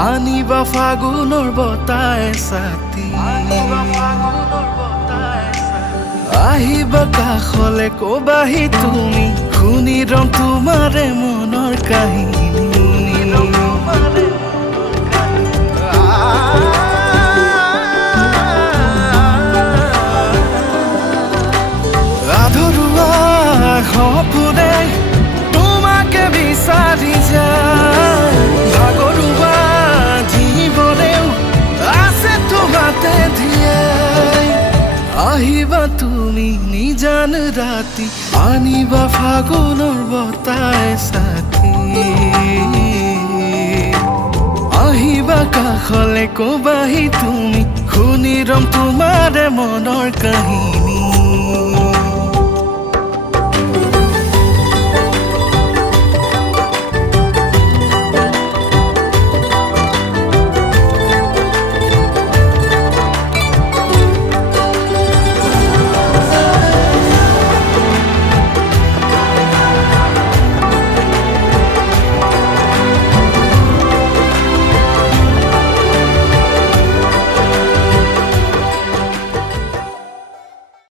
আনিবা ফাগুনৰ বতাহ ছাতি আহিবা কাষলে কবাহি তুমি শুনি ৰম তোমাৰে মনৰ কাহিনী আধৰুৱা সপোনে তোমাকে বিচাৰি যায় ভাগৰুৱা জীৱনেও আছে তোমাতে ধিয়াই আহিবা তুমি নিজান ৰাতি আনিবা ফাগুনৰ বতাহ ছাতি আহিবা কাষলে কবাহি তুমি শুনি ৰম তোমাৰে মনৰ কাহিনী